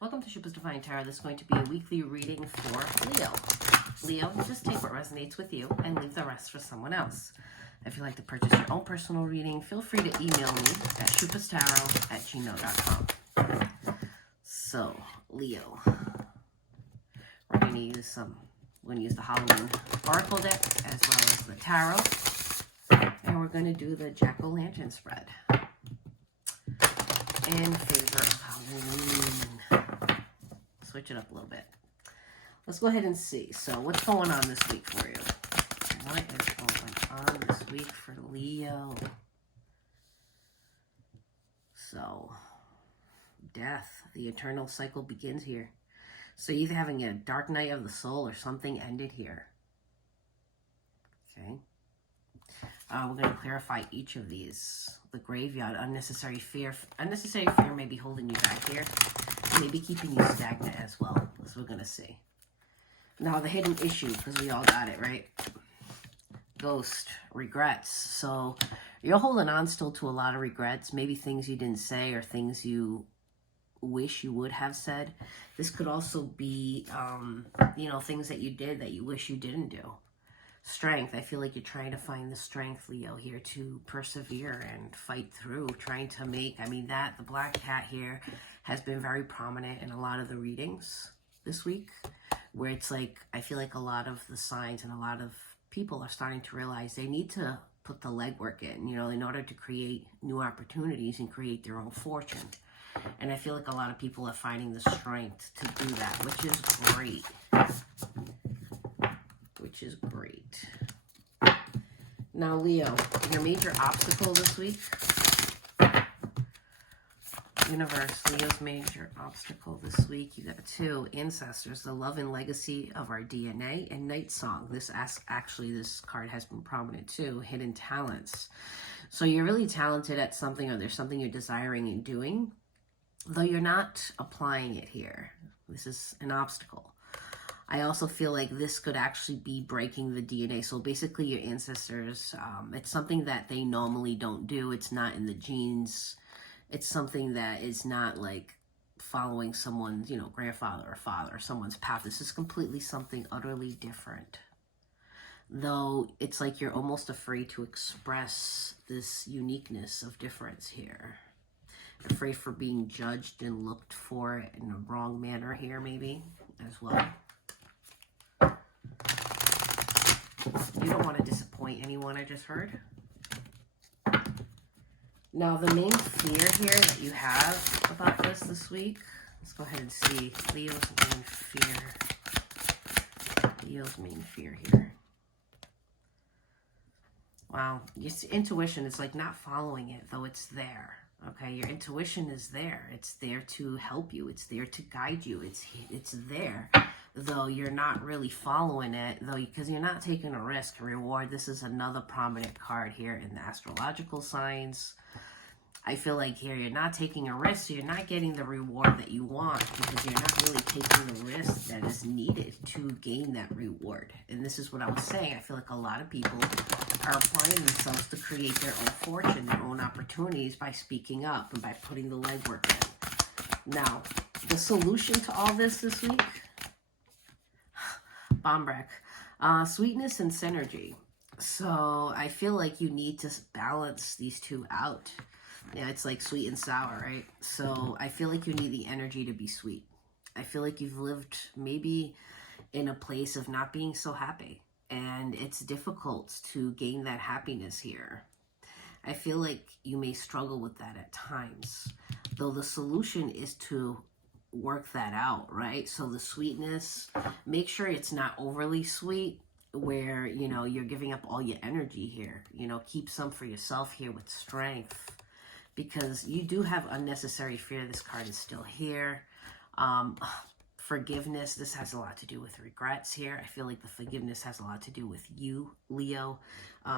Welcome to Xupa's Divine Tarot. This is going to be a weekly reading for Leo. Leo, just take what resonates with you and leave the rest for someone else. If you'd like to purchase your own personal reading, feel free to email me at xupastarot@gmail.com. So, Leo, we're going to use the Halloween Oracle deck as well as the Tarot. And we're going to do the Jack-o'-lantern spread in favor of Halloween. Switch it up a little bit. Let's go ahead and see. So what's going on this week for you? What is going on this week for Leo? So, death. The eternal cycle begins here. So either having a dark night of the soul or something ended here. Okay. We're going to clarify each of these. The graveyard, unnecessary fear. Unnecessary fear may be holding you back here. Maybe keeping you stagnant as well. That's what we're going to see. Now, the hidden issue, because we all got it, right? Ghost, regrets. So you're holding on still to a lot of regrets. Maybe things you didn't say or things you wish you would have said. This could also be, things that you did that you wish you didn't do. Strength. I feel like you're trying to find the strength, Leo, here to persevere and fight through, trying to make, the black cat here has been very prominent in a lot of the readings this week, where it's like, I feel like a lot of the signs and a lot of people are starting to realize they need to put the legwork in, in order to create new opportunities and create their own fortune. And I feel like a lot of people are finding the strength to do that, which is great. Now, Leo, your major obstacle this week. Universe, Leo's major obstacle this week. You got 2 ancestors, the love and legacy of our DNA, and Night Song. This card has been prominent too. Hidden talents. So you're really talented at something, or there's something you're desiring and doing, though you're not applying it here. This is an obstacle. I also feel like this could actually be breaking the DNA. So basically your ancestors, it's something that they normally don't do. It's not in the genes. It's something that is not like following someone's, grandfather or father or someone's path. This is completely something utterly different. Though it's like you're almost afraid to express this uniqueness of difference here. Afraid for being judged and looked for in a wrong manner here, maybe, as well. You don't want to disappoint anyone, I just heard. Now, the main fear here that you have about this week, let's go ahead and see Leo's main fear. Leo's main fear here. Wow, your intuition is like not following it, though it's there. Okay, your intuition is there. It's there to help you. It's there to guide you. It's there, though you're not really following it, though, because you're not taking a risk. Reward. This is another prominent card here in the astrological signs. I feel like here you're not taking a risk, so you're not getting the reward that you want because you're not really taking the risk that is needed to gain that reward. And this is what I was saying. I feel like a lot of people are applying themselves to create their own fortune, their own opportunities by speaking up and by putting the legwork in. Now, the solution to all this week, Bombrek, sweetness and synergy. So I feel like you need to balance these two out. Yeah, it's like sweet and sour, right? So I feel like you need the energy to be sweet. I feel like you've lived maybe in a place of not being so happy, and it's difficult to gain that happiness here. I feel like you may struggle with that at times, though the solution is to work that out, right? So the sweetness, make sure it's not overly sweet where, you're giving up all your energy here. Keep some for yourself here with strength, because you do have unnecessary fear. This card is still here. Forgiveness, this has a lot to do with regrets here. I feel like the forgiveness has a lot to do with you, Leo.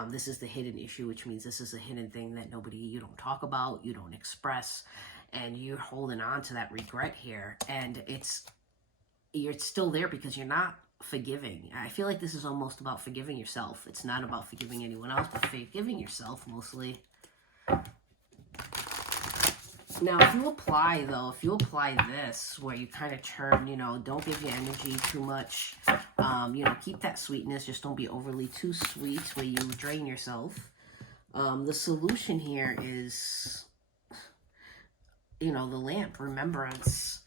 This is the hidden issue, which means this is a hidden thing that you don't talk about, you don't express, and you're holding on to that regret here. And you're still there because you're not forgiving. I feel like this is almost about forgiving yourself. It's not about forgiving anyone else, but forgiving yourself mostly. Now, if you apply, though, if you apply this, where you kind of turn, you know, don't give your energy too much, you know, keep that sweetness, just don't be overly too sweet where you drain yourself. The solution here is, you know, the lamp, remembrance.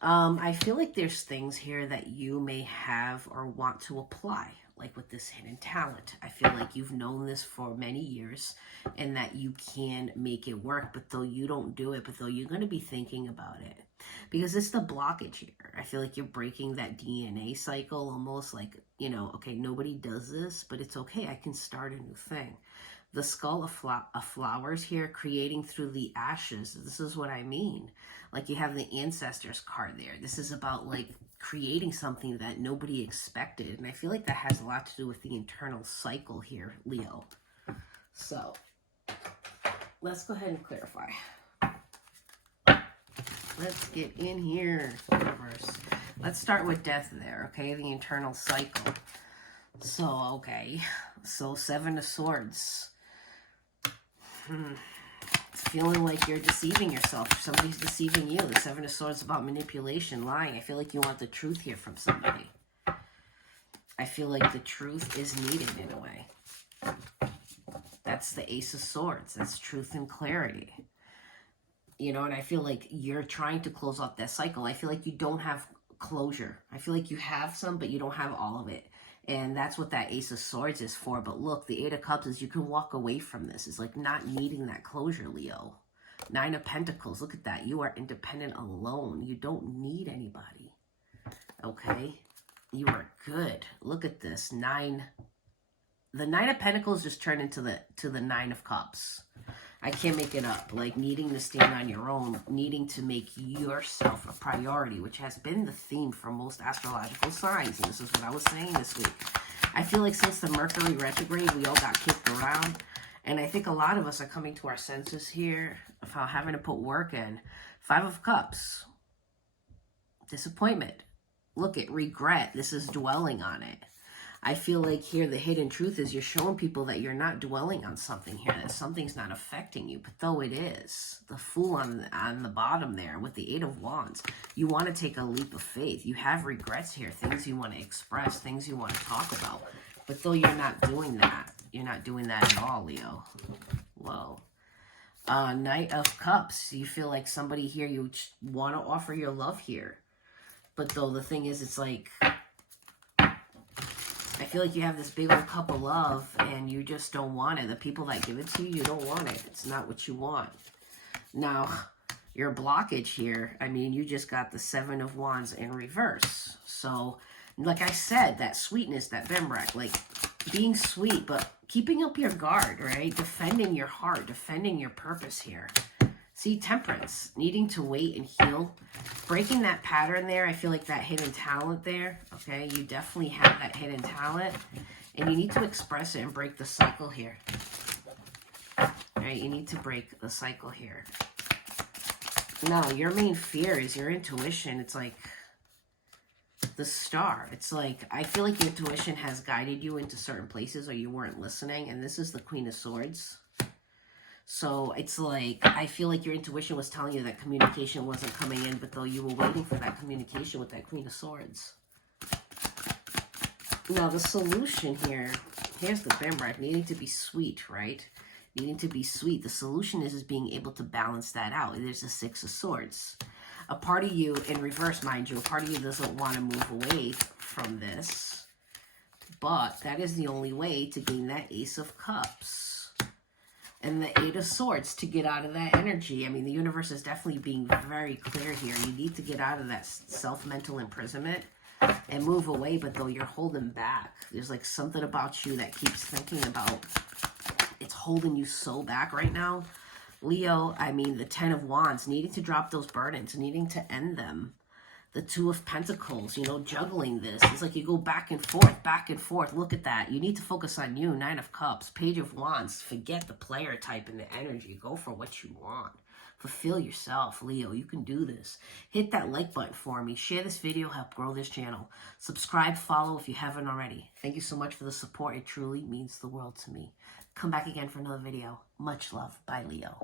I feel like there's things here that you may have or want to apply, like with this hidden talent. I feel like you've known this for many years and that you can make it work, but though you don't do it, but though you're going to be thinking about it, because it's the blockage here. I feel like you're breaking that DNA cycle, almost like, you know, okay, nobody does this, but it's okay. I can start a new thing. The skull of flowers here, creating through the ashes. This is what I mean. Like you have the ancestors card there. This is about like creating something that nobody expected. And I feel like that has a lot to do with the internal cycle here, Leo. So let's go ahead and clarify. Let's get in here, universe. Let's start with death there, okay? The internal cycle. So, okay. So, Seven of Swords. It's feeling like you're deceiving yourself. Somebody's deceiving you. The Seven of Swords is about manipulation, lying. I feel like you want the truth here from somebody. I feel like the truth is needed in a way. That's the Ace of Swords. That's truth and clarity. You know, and I feel like you're trying to close off that cycle. I feel like you don't have closure. I feel like you have some, but you don't have all of it. And that's what that Ace of Swords is for. But look, the Eight of Cups is you can walk away from this. It's like not needing that closure, Leo. Nine of Pentacles. Look at that. You are independent alone. You don't need anybody. Okay? You are good. Look at this. The Nine of Pentacles just turned into the Nine of Cups. I can't make it up. Like needing to stand on your own, needing to make yourself a priority, which has been the theme for most astrological signs. And this is what I was saying this week. I feel like since the Mercury retrograde, we all got kicked around. And I think a lot of us are coming to our senses here of how having to put work in. Five of Cups. Disappointment. Look at regret. This is dwelling on it. I feel like here the hidden truth is you're showing people that you're not dwelling on something here, that something's not affecting you, but though it is. The Fool on the bottom there with the Eight of Wands. You want to take a leap of faith. You have regrets here, things you want to express, things you want to talk about. But though you're not doing that, you're not doing that at all, Leo. Whoa. Knight of Cups. You feel like somebody here, you want to offer your love here. But though the thing is, it's like, I feel like you have this big old cup of love and you just don't want it. The people that give it to you, you don't want it. It's not what you want. Now, your blockage here, I mean, you just got the Seven of Wands in reverse. So, like I said, that sweetness, that Bemrek, like being sweet, but keeping up your guard, right? Defending your heart, defending your purpose here. See, Temperance, needing to wait and heal. Breaking that pattern there, I feel like that hidden talent there, okay? You definitely have that hidden talent, and you need to express it and break the cycle here. All right, you need to break the cycle here. No, your main fear is your intuition. It's like the Star. It's like, I feel like your intuition has guided you into certain places or you weren't listening, and this is the Queen of Swords. So it's like, I feel like your intuition was telling you that communication wasn't coming in, but though you were waiting for that communication with that Queen of Swords. Now the solution here, here's the Bemrek, needing to be sweet, right? Needing to be sweet. The solution is being able to balance that out. There's a Six of Swords. A part of you, in reverse, mind you, a part of you doesn't want to move away from this. But that is the only way to gain that Ace of Cups. And the Eight of Swords to get out of that energy. I mean, the universe is definitely being very clear here. You need to get out of that self-mental imprisonment and move away, but though you're holding back. There's like something about you that keeps thinking about, it's holding you so back right now. Leo, I mean, the Ten of Wands, needing to drop those burdens, needing to end them. The Two of Pentacles, you know, juggling this. It's like you go back and forth, back and forth. Look at that. You need to focus on you. Nine of Cups, Page of Wands. Forget the player type and the energy. Go for what you want. Fulfill yourself, Leo. You can do this. Hit that like button for me. Share this video. Help grow this channel. Subscribe, follow if you haven't already. Thank you so much for the support. It truly means the world to me. Come back again for another video. Much love. Bye, Leo.